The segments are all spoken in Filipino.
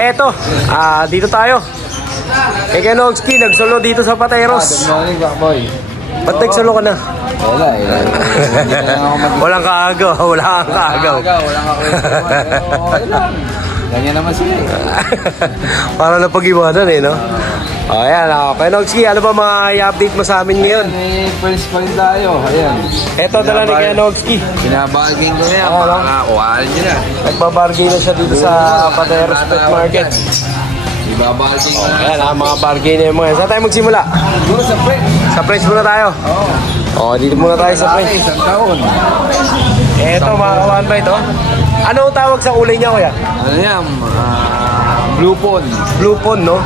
Eto, dito tayo. Kay Kenogski, nagsolo dito sa Pateros. Good morning, Backboy. Ba't nagsolo ka na? Wala eh. Walang kaagaw, wala kang kaagaw. Walang kaagaw. Ganyan naman sila eh. Para na pag-iwanan eh, no? O, ayan. Kenogski, ano ba mga i-update mo sa amin ngayon? May first pa rin tayo. Ayan. Eto dala ni Kenogski. Binabargain ko na yan. Makakuhaan nyo na. Nagbabargain na siya dito sa Pateros Pet Market. Ibabargain ko na. Ayan, mga bargain na yung mga. Saan tayo magsimula? Duro sa French. Sa French muna tayo. Oo. Dito muna tayo sa French. Isang taon. Eto, mga kawan ba ito? Ano ang tawag sa kulay niya, kuya? Ano yan? Blue Pond. Blue Pond, no?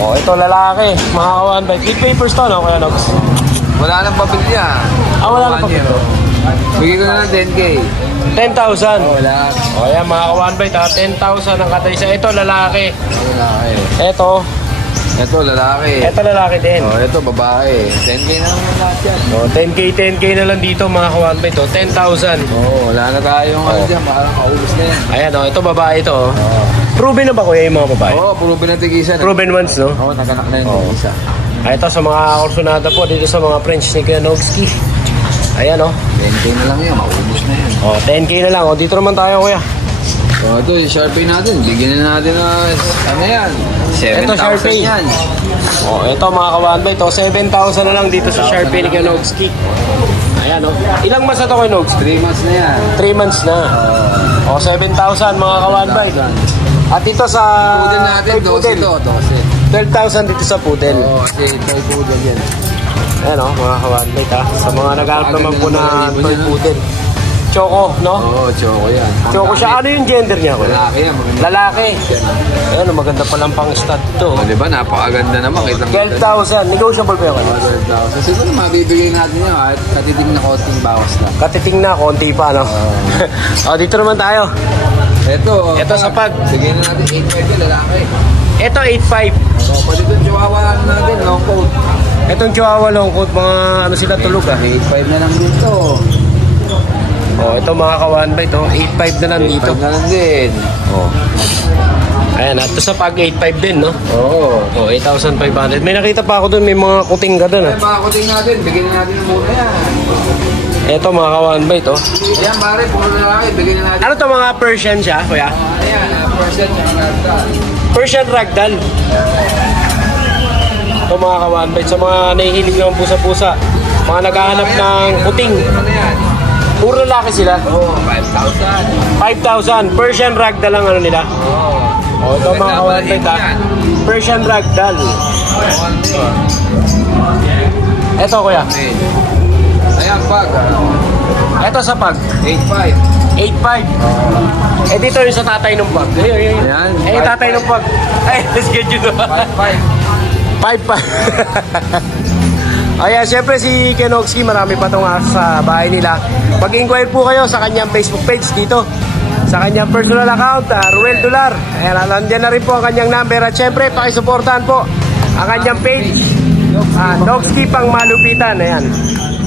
Oh, ito lalaki. Mga kawan ba? Big papers to, no, kuya Nox? Wala nang pamilya. Wala nang pamilya. Bigay ko na ng 10K. 10,000. Wala. O, yan, mga kawan ba? 10,000 ang katay sa ito, lalaki. Lalaki. Ito lalaki. Ito lalaki din. Ito babae. 10K na naman lahat yan. Oh, 10K na lang dito, mga kawan ba? Ito, 10,000. Wala na tayong ano dyan. Parang kaubos na yan. Ayan, ito babae ito. Proven na ba, kuya, yung mga babae? Proven na tigisa. Proven ones, no? Naganak na yung tigisa. Ito sa mga kursunada po dito sa mga French ni Kenogski. Ayan, 10K na lang yan. Maubos na yan. 10K na lang. Dito naman tayo, kuya. Ito, yung Sharpie natin. Bigyan na natin na, ano yan? 7,000 yan. Ito mga kawan ba, ito 7,000 na lang dito sa Sharpie ni Kenogski. Ayan, ilang months na ito, Kenogski? 3 months na yan. 3 months na. 7,000 mga kawan ba. At ito sa Poodle natin, 12. 12,000 dito sa poodle. Kasi toy poodle yan. Ayan, mga kawan ba, sa mga naghahanap naman po na toy poodle. Choco, no? Choco yan. Choco siya. Ano yung gender niya? Lalaki yan. Lalaki. Ayan, maganda palang pang-stud to. Diba? Napakaganda naman. 12,000. Negotiable pa yun. 12,000. Siguro mabibigay natin yun. At katiting na konting bawas lang. Katiting na, konti pa, no? Dito naman tayo. Ito sa pag. Bigyan na natin 8,500 yung lalaki. Ito 8,500. Pwede itong chihuahua natin, long coat. Itong chihuahua long coat, mga ano sila tulog, 8,500 na lang dito. Ito mga kawan ba ito? 8,500 na lang dito. 8,500 na lang din. Ayan, ito sa pag 8,500 din, no? 8,500. May nakita pa ako doon, may mga kuting ka doon, May mga kuting natin, bigyan na natin muna yan. Ito mga kawan ba ito? Ayan, pare, puro lalaki, bigyan na natin. Ano to, mga Persian siya, kuya? Ayan, Persian tsaka ragdoll. Persian ragdoll. Ito mga kawan ba, sa mga nahihilig ng pusa-pusa, mga naghahanap ng kuting. Ano yan? Puro lalaki sila. 5,000. 5,000. Persian ragdoll ang ano nila. Ito mga kawan ba, Persian ragdoll. Ito kuya. Ayan, pag. Ito sa pag. 8,500. 8,500. Dito yung sa tatay ng pag. Ayan. Yung tatay ng pag. Schedule na. 5,500. Ayan, syempre si Kenogski, marami pa itong sa bahay nila. Mag-inquire po kayo sa kanyang Facebook page dito. Sa kanyang personal account, Ruel Dular. Ayan, nandiyan na rin po ang kanyang number. At syempre, pakisuportahan po ang kanyang page. Nogski pang malupitan. Ayan.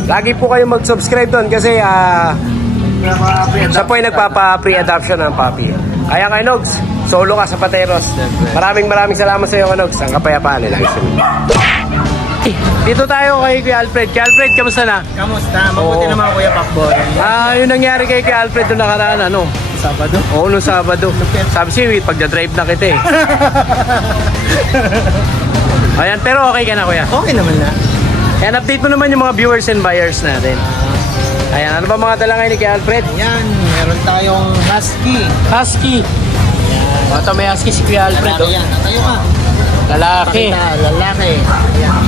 Lagi po kayo mag-subscribe doon kasi siya po ay nagpapa-pre-adoption ng puppy. Kaya kay Nogs, solo ka sa Pateros. Maraming salamat sa iyo, Nogs. Ang kapayapaan nila. Dito tayo kay Kuya Alfred. Kuya Alfred, kamusta na? Kamusta? Mabuti naman, Kuya Pakboy. Yung nangyari kay Kuya Alfred doon nakaraan, ano? Sabado? Oo, noong Sabado. Sabi siya, pagdadrive na kita eh. Ayan, pero okay ka na, Kuya? Okay naman na. Ayan, update mo naman yung mga viewers and buyers natin. Ayan, ano ba mga dala ngayon ni Kuya Alfred? Ayan, meron tayong husky. Husky. Ito may husky si Kuya Alfred. Lalaki yan. Tayo ka. Lalaki. Lalaki. Ayan.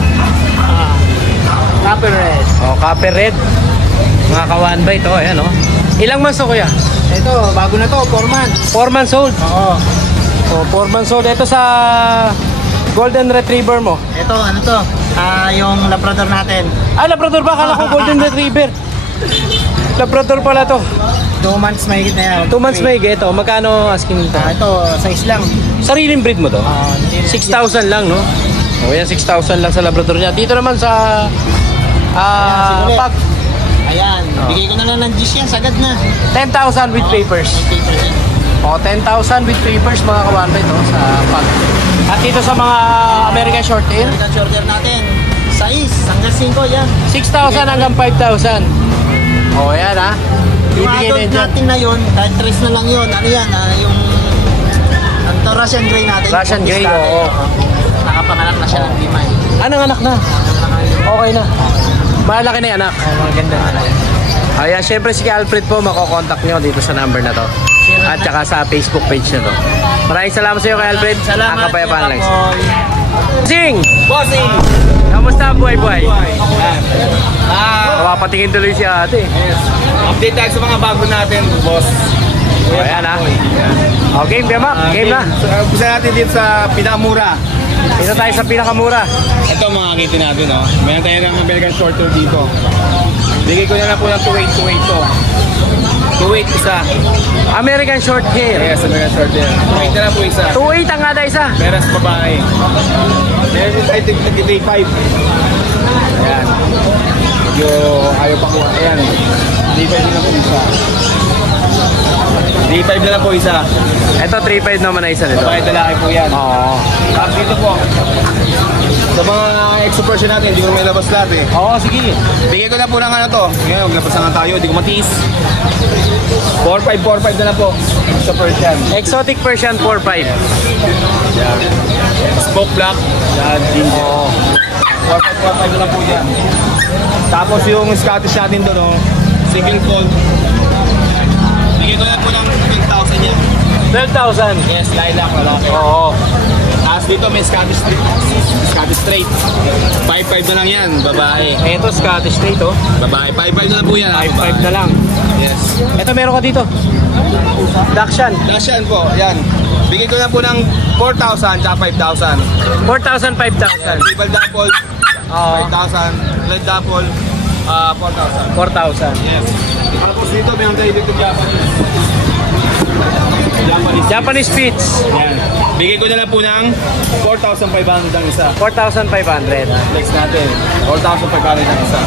Copper red. Copper red. Mga kawan ba ito? Ayan, Ilang months to, Kuya? Ito, bago na to, 4 months. 4 months old? Oo. 4 months old. Ito sa Golden Retriever mo? Ito, ano to? Yung Labrador natin. Labrador ba? Kala ko Golden Retriever. Labrador pala to. 2 months may higit na yan. 2 months may higit. Magkano asking ito? Ito, size lang. Sariling breed mo to? 6,000 lang, no? Yan, 6,000 lang sa Labrador niya. Dito naman sa pag. Ayan, bigay ko na lang ng G's yan, sagad na. 10,000 with papers. O, 10,000 with papers mga kawarta ito sa pag. At dito sa mga American short hair, American shorter natin. Size, hanggang 5 yan. 6,000 hanggang 5,000. O, yan ha. Yung Bibigyan adult din dyan. natin na yun, kahit 3 na lang yun. Ano yan, yung ang to Russian Grey natin. Russian yung Grey, natin. oo. Nakapanganak na siya ng limay. Anong anak na? Okay na. Malaki na yung anak. Maganda na lang. Ayan, syempre si Alfred po, makokontakt nyo dito sa number na to. At saka sa Facebook page na to. Maraming salamat sa iyo kay Alfred. Salamat. Ang kapayapaan lang. Boy. Sing! Bossing! Kamusta buhay-buhay? Ah, Mapapatingin tuloy si ate. yes. Update tayo sa mga bago natin, boss. O, ayan ha. O, game, game up. Game na. So, umpisa natin dito sa pinakamura. Dito tayo sa pinakamura. Ito mga kita natin, no? Meron tayo ng American Shorter dito. Bigay ko na lang po ng 2.8 to. 2.8 isa. American short hair. Yes, American Shorter. 2.8 na lang po isa. 2.8 ang ada isa. Peras babae. Meron din tayo tig 5. Ayan. Medyo ayaw pa kuha. Ayan. D5 na lang po isa. D5 na lang po isa. Ito 3.5 naman na isa nito. Babae lalaki po yan. Oo. Tapos dito po, sa mga exo version natin, hindi ko may labas lahat eh. Oo, sige. Bigay ko na po ng ano to. Ngayon, maglabas na nga tayo, hindi ko matiis. 4.5 na po. Exo version. Exotic Persian 4.5. Smoke black. Yan, ginger. Oo. 4.5 na lang po yan. Tapos yung Scottish natin doon, no? Single cold. Bigay ko na po ng 12,000 yan. 12,000. Yes, lilac, lalaki. Oo. Tapos dito may Scottish straight. Scottish straight. 5.5 na lang yan, babae. Ito Scottish Straight oh. Babae, 5.5 na lang po yan. 5.5 na lang. Yes. Ito meron ka dito. Dakshan. Dashan po, yan. Bigay ko na po ng 4,000 at 5,000. 4,000, 5,000. Triple double, Oo. 5,000. Red double, 4,000. 4,000. Yes. Tapos dito, meron tayo dito Japanese. Japanese Spitz. Yan. Bigay ko na lang po ng 4,500 ang isa. 4,500. Flex natin. 4,500 ang isa.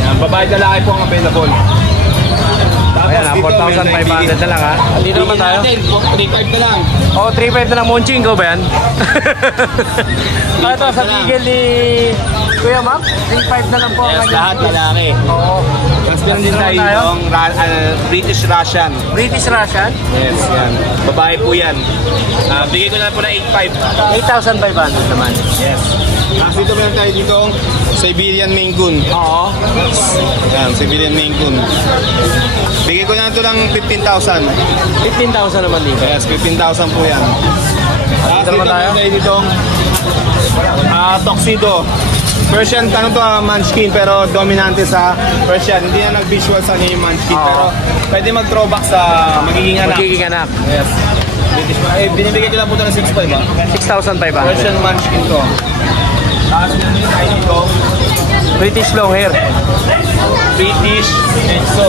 Yan. Babae at lalaki po ang available. Tapos Ayan ha, dito, meron tayong 4,500 na lang ha. At dito naman tayo. natin, 3,500 na lang. Oh, 3.5 na lang. Monchingo ba yan? Ito sa bigel ni Kuya Mac. 3.5 na lang po. Yes, lahat lalaki. Oo. Tapos meron din Dito tayo naman tayo. yung British Russian. British Russian. Yes, yan. Babae po yan. Bigay ko na po na 8,500. 8,500 naman. Yes. Tapos dito meron tayo dito Siberian Maine Coon. Oo. Yan, Siberian Maine Coon. Bigay ko na ito ng 15,000. 15,000 naman dito. Yes, 15,000 po yan. Tapos Dito dito naman tayo. meron tayo dito Tuxedo. Persian, ano to, Munchkin, pero dominante sa Persian. Hindi na nag-visual sa niya yung Munchkin, Oo. pero pwede mag-throwback sa magiging anak. Magiging anak. Yes. Binibigay ko lang po ito ng 6,500 ba? 6,500. Persian Munchkin to. Tapos meron tayo dito, British long hair. British Exo.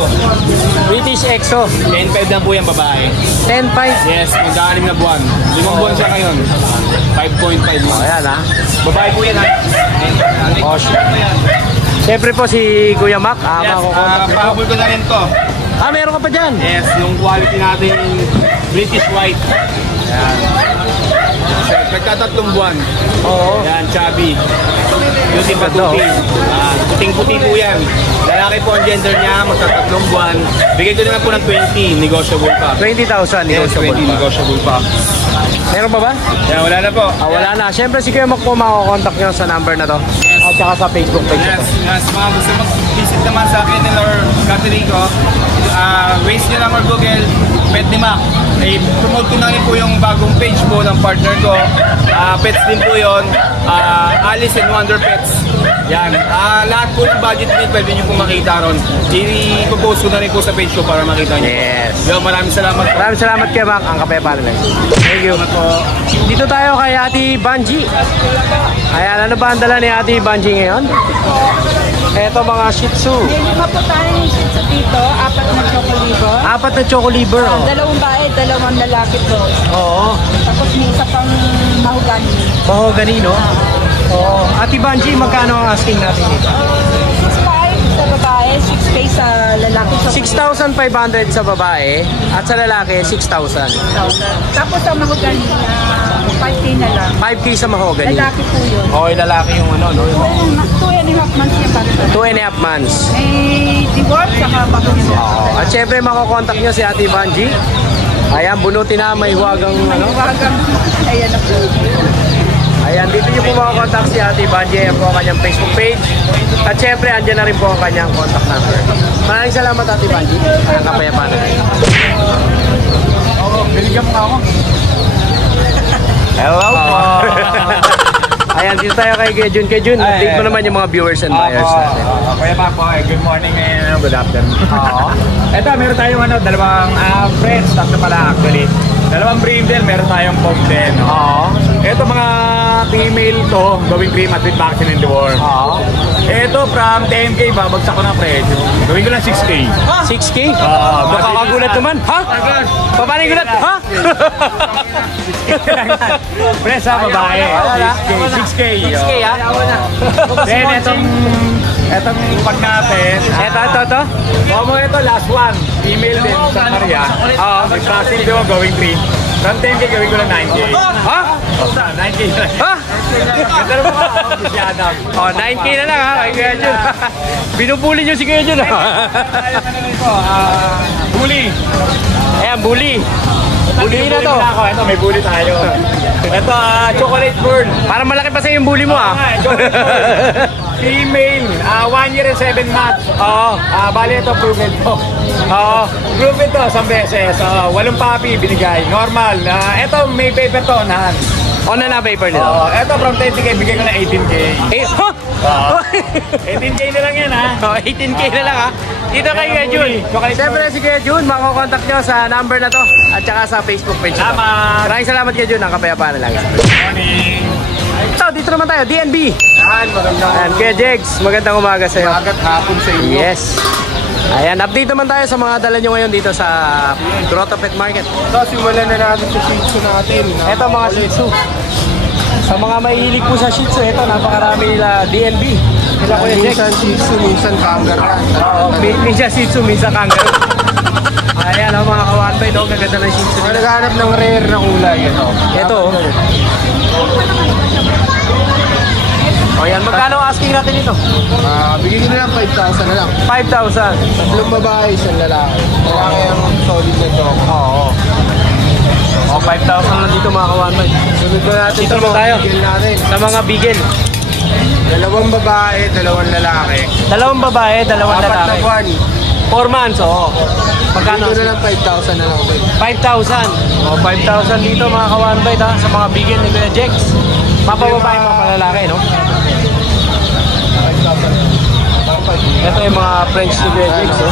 British Exo. 10,500 lang po yung babae. 10.5. Yes, magkaanim na buwan. 5 buwan siya ngayon. 5.5 months. Ayan ha. Babae po yan ha. Oh, Siyempre po si Kuya Mac. Yes, Makukontak nito. pahabol ko na rin to. Meron ka pa dyan. Yes, yung quality natin British White. Yan. Nagkatatlong buwan. Oo. Yan, chubby. Beauty pa Ganda, tuti. Puting-puti po yan. Lalaki po ang gender niya, magkatatlong buwan. Bigay ko na lang po ng 20, negotiable pa. 20,000 Yes, negotiable 20, pa. negotiable pa. Meron pa ba? Yan, wala na po. Wala na. Siyempre si Kuya Mac po makukontak nyo sa number na to. At saka sa Facebook page na Yes, to. yes, mga gusto mag-visit naman sa akin or Caterico, Waze nyo lang or Google, Pet ni Mac. Promote ko na rin po yung bagong page po ng partner ko. Pets din po yun. Alice and Wonder Pets. Yan. Lahat po ng budget nyo, pwede nyo po makita ron. I-post ko na rin po sa page ko para makita nyo. Yes. Yo, maraming salamat po. Maraming salamat Kuya Mac. Ang kapayapaan lang. Thank you. Dito tayo kay Ate Banji. Ayan, ano ba ang dala ni Ate Banji ngayon? Eto mga Shih Tzu. May 5 po tayong shih tzu dito, 4 na choco liver. 4 na choco liver. Oh. 2 bae, 2 lalaki po. Oo. Tapos may isa pang mahogany. Mahogany, no? Oo. Ate Banji, magkano ang asking natin dito? 6'5 sa babae, 6'8 sa lalaki. 6,500 sa babae at sa lalaki 6,000. 6,000. Tapos ang mahogany na 5K na lang. 5K sa mahogany. Lalaki po yun. Okay, lalaki yung ano, no? 2.5 months yung bata. 2.5 months. May divorce saka bagong At syempre, makokontakt nyo si Ate Vanji. Ayan, bunutin na, may huwagang ano. Ayan na po. Ayan, dito nyo po makakontakt si Ate Vanji. Ayan po ang kanyang Facebook page. At syempre, andyan na rin po ang kanyang contact number. Maraming salamat, Ate Vanji. Ang kapayapaan na. Binigyan mo ako. Hello po. Ayan, dito tayo kay Kejun. Kejun, update mo naman yung mga viewers and buyers natin. Kuya Mac po, good morning and good afternoon. Oo. Ito, meron tayong dalawang friends, tatlo pala actually. Dalawang brindle, meron tayong pog din. Oo. Ito mga female to, gawing cream at with vaccine and deworm. Oo. Ito from 10K, babagsak ko ng presyo. Gawin ko lang 6K. 6K? Nakakagulat naman. Ha? Paano gulat? Ha? Press sa babae. 6K. 6K, ha? Then etong pag natin. Ito. Momo ito, last one. Female din, San Maria. Oo. With vaccine deworm, gawing cream. From 10K, gawin ko lang 9K. Ha? 9K lang. Ha? Ganda naman ako, si Adam. 9K na lang, ha? Kay Kuya Jun. Binubuli nyo si Kuya Jun, ha? Bully. Ayan, bully. Bully na to. Ito, may bully tayo. Ito, chocolate bird. Para malaki pa sa'yo yung bully mo, ha? Chocolate bird. Female, 1 year and 7 months. Oo. Bali ito, proven to. Oo. Proven to, isang beses. 8 papi, binigay. Normal. Ito, may paper to, unahan. On na paper nito. Ito, from 20K, bigay ko na 18K. Ha? 18K na lang yan, ha? 18K na lang, ha? Dito kay Kuya Jun. Siyempre si Kuya Jun, makakontakt nyo sa number na to at saka sa Facebook page na to. Salamat. Maraming salamat Kuya Jun, ang kapayapaan na lang. Morning. Ito, dito naman tayo, DNB. Yan, magandang Ayan, Kuya Jegs, magandang umaga sa'yo. agat hapon sa inyo. Yes. Ayan, update naman tayo sa mga dala nyo ngayon dito sa Grotto Pet Market. So, simulan na natin sa Shih Tzu natin. Ito mga Shih Tzu. Sa mga mahihilig po sa Shih Tzu, ito napakarami nila DNB. Sila Kuya Jegs. Minsan Shih Tzu, minsan Kangaroo. Minsan Shih Tzu, minsan Kangaroo. Ayan, mga kawanbay, no? Gaganda ng Shih Tzu. Naghahanap ng rare na kulay. Ito. O yan, magkano asking natin ito? Bigyan ko na lang 5,000 na lang. 5,000. Tatlong babae, isang lalaki. Lalaki ang solid na joke. Oo. O, 5,000 na dito mga kawanbay. Sunod na natin Dito naman tayo. bigyan natin. Sa mga bigel. Dalawang babae, dalawang lalaki. Dalawang babae, dalawang 4 na lalaki. buwan. 4 months, oo. Magkano? Bigyan ko na lang 5,000 na lang. 5,000. O, 5,000 dito mga kawanbay, ha? Sa mga bigel ni Kuya Jex. Mapababae, mapalalaki, no? Ito yung mga French ni Kuya Jex, oh.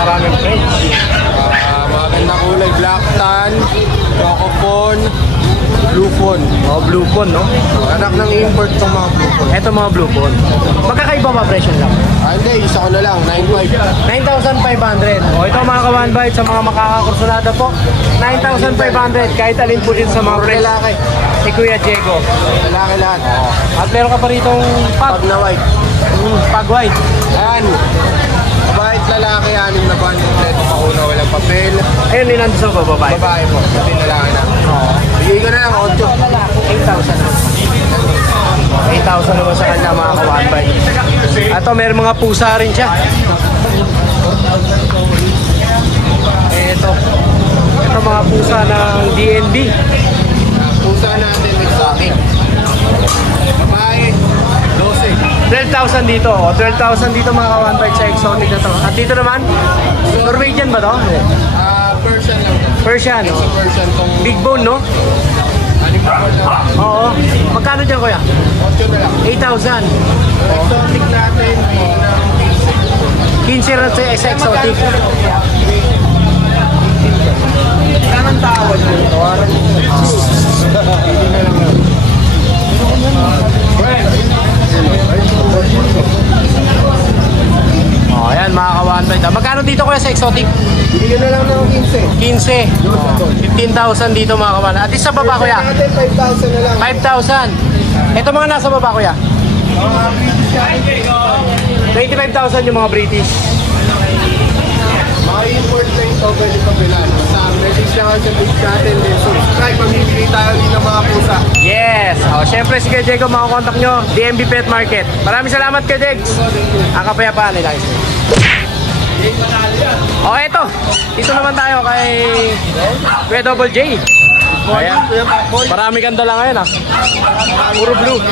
Maraming French. Maganda kulay, black tan, chocopon, blue phone. O, blue phone, no? Anak ng import itong mga blue phone. Ito mga blue phone. Magkakaiba ba presyo lang? Hindi, isa ko na lang, 9,500. 9,500. O, ito mga kawanbite sa mga makakakursunada po. 9,500 kahit alin po din sa mga Puro friends lalaki. ni Kuya Diego. Lalaki lahat. At meron ka pa ritong pag, Pag na white. pag white. Ayan. Mabait lalaki, 6 na buwan. Kompleto pa una, walang papel. Ayun, din nandun sa babae. Babae po, pati lalaki na. Bigay ko na lang 8. 8,000. 8,000 naman sa kanya mga kawanbite. At meron mga pusa rin siya. Ito mga pusa ng DNB. Pusa natin with sacking. Babae, 12. 12,000 dito. O, 12,000 dito mga kawanbite sa exotic na to. At dito naman, Norwegian ba to? Persian lang. Persian. O. Persian tong Big bone, no? 6 na buwan na. Oo. Magkano dyan, kuya? 8 na lang. 8,000. Exotic natin, 15 na sa exotic. Anong tawad mo? Tawaran mo. Hindi na lang yun. O, ayan mga kawanbite. Magkano dito, kuya, sa exotic? Bigyan na lang ng 15. 15. 15,000 dito mga kawanbite. At isa baba, kuya? Natin 5,000 na lang. 5,000. Ito mga nasa baba, kuya? 25,000 yung mga British. import na ito, pwede pa bilan. Sa message lang sa page natin, then subscribe, mamimili tayo rin ng mga pusa. Yes! Siyempre si Kuya Diego, makakontakt nyo, DMB Pet Market. Maraming salamat Kuya Degs. Ang kapayapaan nila. Eto. Dito naman tayo kay Kuya Double J. Ayan. Marami ganda lang ngayon Puro blue.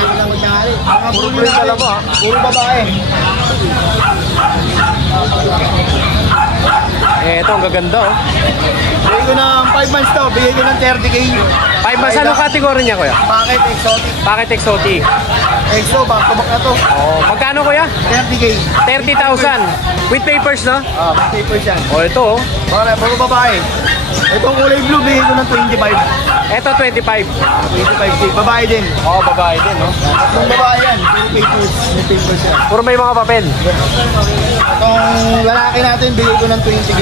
Puro blue yung kala mo Puro babae. Eto, ang gaganda Bigay ko ng 5 months to, bigay ko ng 30k. 5 months, anong category niya kuya? Packet exotic. Packet exotic. Exo, back to back na to. Magkano kuya? 30k. 30,000. With papers no? Papers yan. Ito Para, puro babae. Itong kulay blue, bigay ko ng 25. Ito 25. 25k. Babae din. Babae din Tatlong babae yan. Puro papers. May papers yan. Puro may mga papel. Itong lalaki natin, bigay ko ng 20k.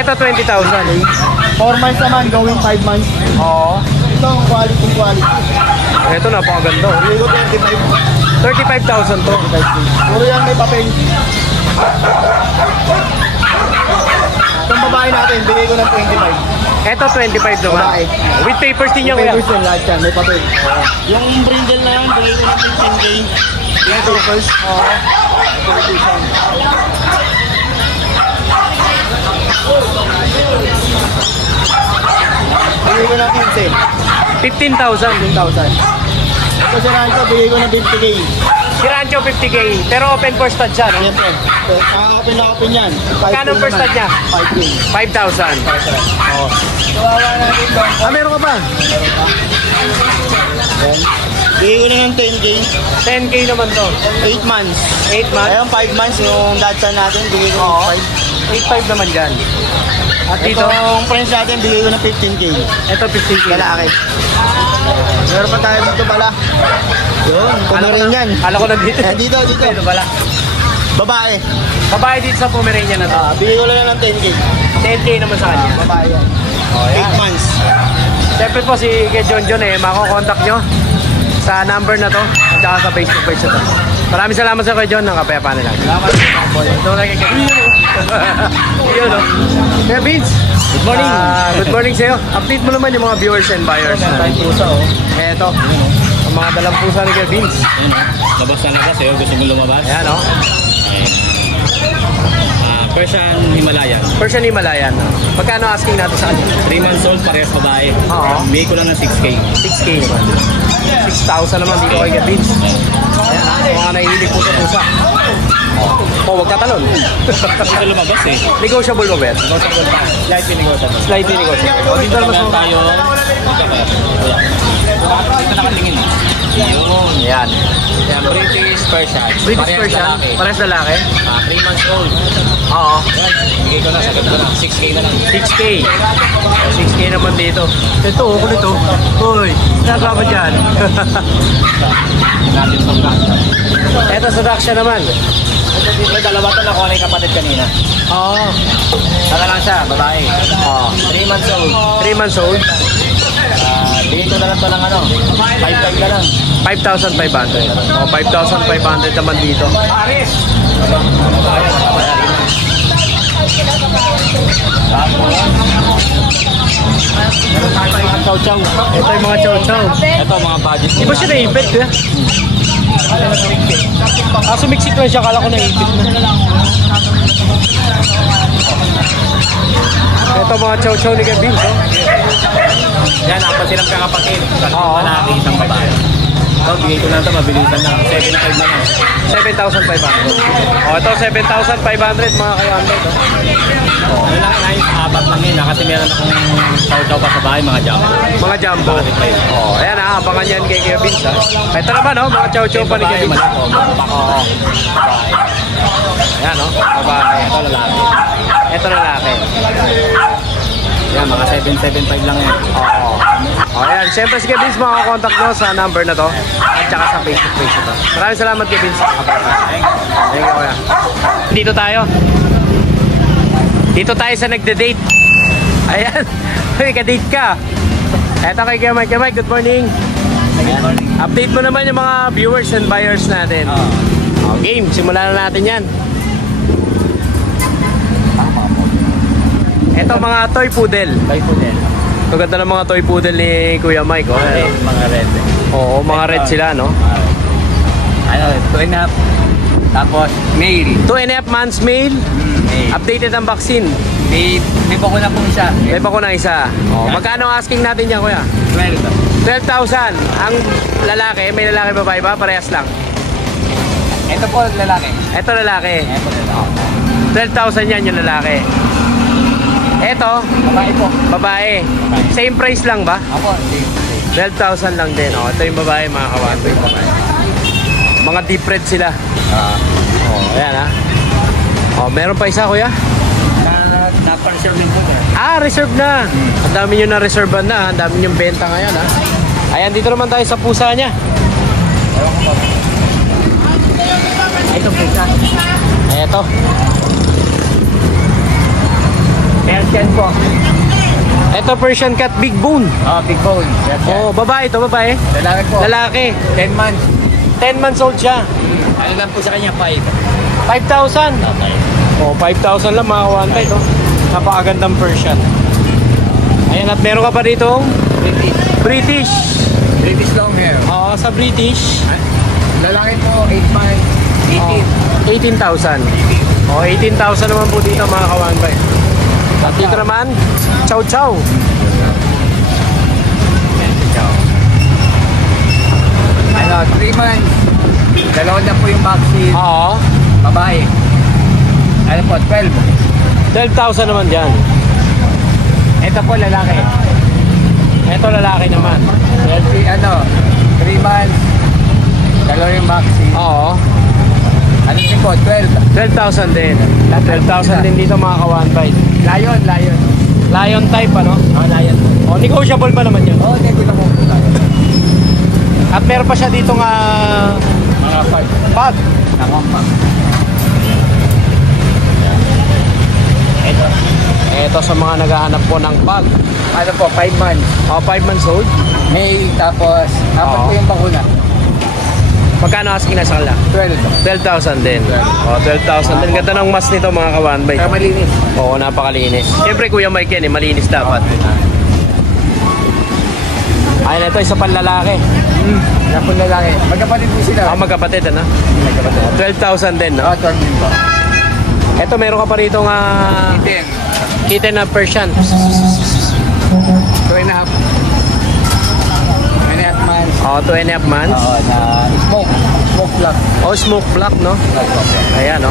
Ito 20,000. 4 months naman, going 5 months. Ito ang quality. Ito napakaganda Bigay ko 35,000 to. 35k. Puro yan may papel. Itong babae natin, bigay ko ng 25. Ito 25 naman. Babae. With papers din yan kuya. Papers yan, lahat yan, may papel. Yung brindle na yan, bigay ko ng 15K. Yung papers? Bigay ko ng 15,000. 15,000. Ito sa Rancho, bigay ko ng 50k. Si Rancho 50k. Pero open for stud siya no? Siyempre, nakaka-open na open yan. Magkano per stud niya? 5k. 5,000. Kawawa natin ito. Meron ka ba? Bigay ko na ng 10k. 10k naman to. 8 months. 8 months. Ayun, 5 months yung Dachshund natin, bigay ko ng 8.5 naman dyan. At 5. dito, Itong French natin, bigay ko ng 15k. ito 15k. Lalaki. Meron pa tayo dito pala. Yun, Pomeranian. Kala ko lang dito. Dito. Ito pala. Babae. Babae dito sa Pomeranian na to. Bigay ko lang ng 10k. 10k naman sa kanya. Babae yan. 8 months. Siyempre po si Kuya John makakontakt nyo sa number na to at saka sa Facebook page na to. Maraming salamat sa Kuya John ng kapayapaan nila. Salamat. Ito na kay Yun Kuya Vince. Good morning. Good morning sa'yo. Update mo naman yung mga viewers and buyers na. Eto. Ang mga dalang pusa ni Kuya Vince. Labas na labas gusto mo lumabas? Ayan Persian Himalayan. Persian Himalayan. Magkano asking natin sa kanya? 3 months old, parehas babae. Bigay ko lang ng 6K. 6K naman. 6,000 naman dito kay Kuya Vince. Ayan mga nahihilig po sa pusa. Huwag katalon. Gusto lumabas Negotiable ba ba? Negotiable pa. Slightly negotiable. Slightly negotiable. Dito naman Meron tayo. Dito nakatingin. Yun. Yan. Yan, British Persian. British Persian. Parehas lalaki. 3 months old. Oo. Yan, bigay ko na, sagot ko na. 6K na lang. 6K. 6K naman dito. Ito, kulit to. Uy, nagawa ba dyan? Natin itong ganda. Ito sa Daksha naman. Ito dalawa to nakuha na yung kapatid kanina. Oo. Saka lang siya, babae. 3 months old. 3 months old. Bigay ko na lang to ng 5,500 na lang. 5,500. O, 5,500 naman dito. Paris! Meron tayo mga chow-chow. Ito yung mga chow-chow. Ito mga budget. Di ba siya naipit? Sumiksik lang siya. Kala ko naipit na. Ito mga chow-chow ni Kevin. Yan, apat silang kakapatid. Tatlong lalaki, isang babae. Ito, bigay ko na ito, mabilisan lang. 7,500 na lang. 7,500. O, ito 7,500 mga kayo-under. Ano lang, apat lang yun. Kasi meron akong chow-chow pa sa bahay, mga jumbo. Mga jumbo. O, ayan abangan yan kay Kevin. Ito naman, mga chow-chow pa ni Babae, Kevin. malaki. Oo. Ayan, babae. Ito lalaki. Ito lalaki. Yan, mga 775 lang yan. Oo. O, ayan. Siyempre si Kevin, makakontakt nyo sa number na to at saka sa Facebook page ito. Maraming salamat Kevin. Thank you, kuya. Dito tayo. Dito tayo sa nagde-date. Ayan. Uy, ka-date ka. Eto kay Kuya Mike. Mike, good morning. Update mo naman yung mga viewers and buyers natin. Game, simulan na natin yan. Ito mga toy poodle. Toy poodle. Ang ganda ng mga toy poodle ni Kuya Mike. Oh. Mga red. Oo, mga red sila, no? Ano, 2.5. Tapos, male. 2.5 months male. Male. Updated ang vaccine. May bakuna po siya. May bakuna isa. Oh, magkano ang asking natin dyan, Kuya? 12. 12,000. Ang lalaki, may lalaki babae ba? Parehas lang. Ito po, lalaki. Ito lalaki. Ito, lalaki. 12,000 yan yung lalaki. Ito, Babae po. babae. Same price lang ba? Ako, 12,000 lang din. Oh, ito yung babae, mga kawantoy. Mga deep red sila. Oh, ayan ha. Oh, meron pa isa, Kuya? Na-preserve din po, sir. Ah, reserve na. Ang dami nyo na reserve na. Ang dami nyo benta ngayon ha. Ayan, dito naman tayo sa pusa niya. Ito po siya. Eto. Persian po. Eto Persian cat, big bone. Big bone. Persian. Oh, babae to, babae. Lalaki po. Lalaki. 10 months. 10 months old siya. Ano lang po sa kanya, 5. 5,000. Okay. Oh, 5,000 lang mga kawantay to. Napakagandang Persian. Ayan, at meron ka pa dito British. British. British long hair. Oo, sa British. Lalaki po, 8 months. 18. 18,000. Oh, 18,000 naman po dito mga kawantay. At dito naman, chow chow. Ano, 3 months. Dalawa na po yung vaccine. Oo. Babae. Ano po, 12. 12,000 naman dyan. Ito po, lalaki. Ito lalaki naman. Healthy, 3 months. Dalawa yung vaccine. Oo. Ano din po, 12. 12,000 din. 12,000 din dito mga kawantay. Lion. Lion type ano? Lion po. Oh, negotiable pa naman yun. Hindi ko po po tayo. At meron pa siya dito nga Mga 5. pug. Nakampak. Ito sa mga naghahanap po ng pug. Ano po, 5 months. Oh, 5 months old. May tapos, apat Oo. po yung bakuna. Magkano asking na sa kanila? 12. 12,000 din. Oh, 12,000 din. Ganda ng mas nito mga kawanbay. Kaya malinis. Oo, napakalinis. Siyempre Kuya Mike yan malinis dapat. Ayun, ito isa pang lalaki. Yan po lalaki. Magkapatid po sila. Magkapatid ano? Magkapatid. 12,000 din, no? 12 din po. Ito meron ka pa rito nga kitten na Persian. 2.5. 2.5 months. Oh, 2.5 months. Oo, na smoke black. Oh, smoke black, no? Ayan, no?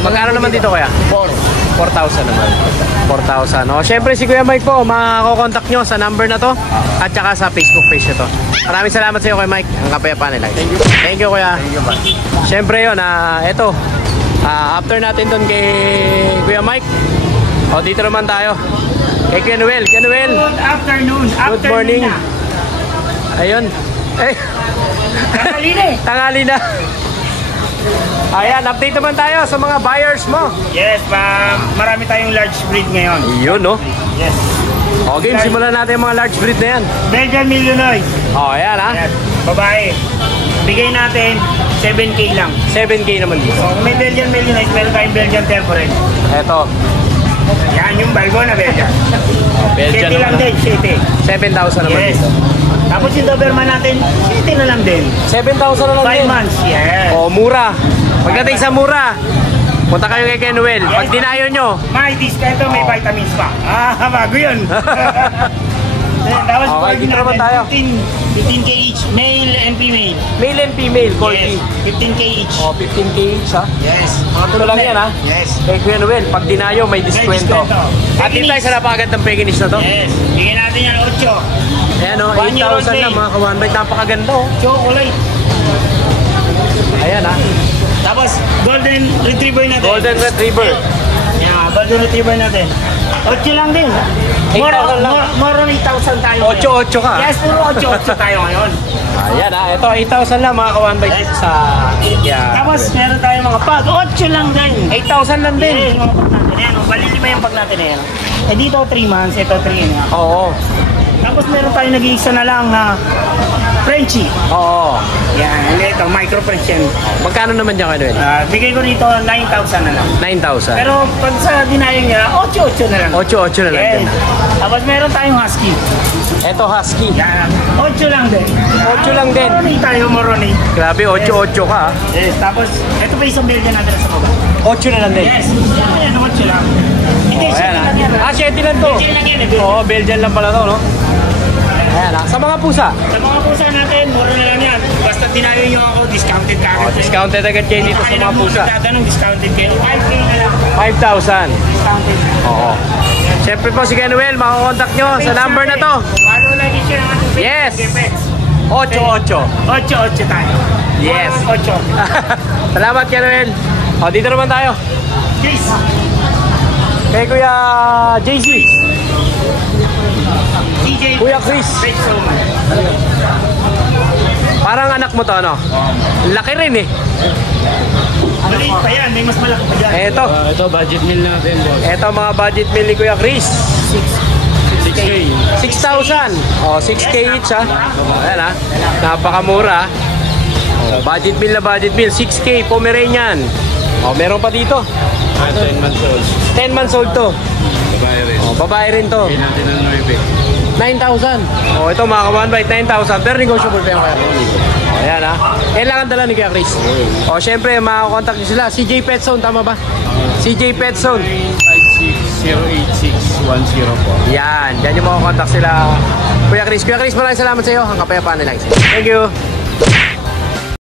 Magkano naman dito kaya? 4,000 naman. 4,000. Oh, syempre si Kuya Mike po, makakontakt nyo sa number na to at saka sa Facebook page na to. Maraming salamat sa iyo Kuya Mike. Ang kapayapaan nila. Thank you Kuya. Thank you, man. Syempre yun, ito. After natin doon kay Kuya Mike. O, dito naman tayo. Kay Kuya Noel. Kuya Noel. Good afternoon. Good morning. Ayun. Eh. Tanghali na. Ayan, update naman tayo sa mga buyers mo. Yes, marami tayong large breed ngayon. Yun, no? Yes. Okay, simulan natin yung mga large breed na yan. Belgian Millinois. O, ayan ha. Yes. Babae. Bigay natin 7K lang. 7K naman dito. So, kung may Belgian Millinois, meron tayong Belgian Temperate. Eto. Yan yung Balgo na Belgian. Belgian City lang naman. din, City. 7,000 naman Yes. dito. Tapos yung Doberman natin, City na lang din. 7,000 na lang 5 din. months, yes. O, mura. Pagdating sa mura, punta kayo kay Kuya Noel. Pag dinayo nyo, May discount, may vitamins pa. Bago yun. Tapos Okay, dito naman tayo. 15K each, male and female. male and female, corgi. Yes, 15K each. O, 15K each ha. Yes. Ito lang yan ha. Yes. Kay Kuya Noel, pag dinayo, may diskwento. diskwento. At dito tayo sa napakagandang Pekinese na to. Yes. Bigyan natin yan 8. Ayan o, 1 year old 8,000 lang day. mga kawanbay. Napakaganda o. Chocolate. Ayan ha. Tapos, Golden Retriever natin. Golden Retriever. Yeah, Golden Retriever natin. 8 lang din. 8,000 lang. More on 8,000 tayo. 8,800 ka. Yes, puro 8 tayo ngayon. Ayan ha. Ito, 8,000 lang mga kawanbay sa India. Tapos, meron tayong mga pag. 8 lang din. 8,000 lang din. Yes, mga pag natin. Ayan, balilima yung pag natin na yan. Eh, dito 3 months, ito 3 and a half. Oo. Tapos meron tayong nag-iisa na lang na Frenchie. Oo. Yan, ito, micro French yan. Magkano naman dyan kayo? Bigay ko rito 9,000 na lang. 9,000. Pero pag sa dinayo niya, 8,800 na lang. 8,800 na lang Yes. din. Tapos meron tayong husky. Ito husky. Yan, 8 lang din. 8 lang din. Moroni tayo, moroni. Grabe, 8,800 ka. Yes, tapos ito pa isang Belgian natin sa baba. 8 na lang din. Yes, yan, 8 lang. Hindi, Oh, ayan, 7 lang yan. ah. 7 lang to. Belgian lang yan, eh, Belgian. Oo, Belgian lang pala to, no? Ayan, ah. Sa mga pusa. Sa mga pusa natin, mura na lang yan. Basta dinayo nyo ako, discounted ka agad. Discounted agad kayo dito sa mga pusa. Tatanong, discounted kayo. 5K na lang. 5,000. Discounted. Oo. Siyempre po si Kenuel, makakontakt nyo sa number na to. Follow lang yung share natin. Yes. 8 8,800. tayo. Yes. 8. Salamat Kenuel. O, dito naman tayo. Chris. Kay Kuya JC. DJ. Kuya Chris. Thanks so much. Parang anak mo to, ano? Laki rin eh. Maliit pa yan, may mas malaki pa dyan. Eto. Ito, budget meal natin, boss. Eto mga budget meal ni Kuya Chris. 6K. 6,000. O, 6K each ha. Ayan ha. Napakamura. O, budget meal na budget meal. 6K, Pomeranian. O, meron pa dito. 10 months old. 10 months old to. Babae rin. O, babae rin to. Pay natin ng 9,000. O, ito mga ka-one bite, 9,000. Pero negotiable pa yan kaya. O, ayan ha. Kailangan dala ni Kuya Chris. O, syempre, makakontakt nyo sila. CJ Pet Zone, tama ba? CJ Pet Zone. 956-086-104. Yan, dyan yung makakontakt sila. Kuya Chris, maraming salamat sa iyo. Ang kapayapaan nila. Thank you.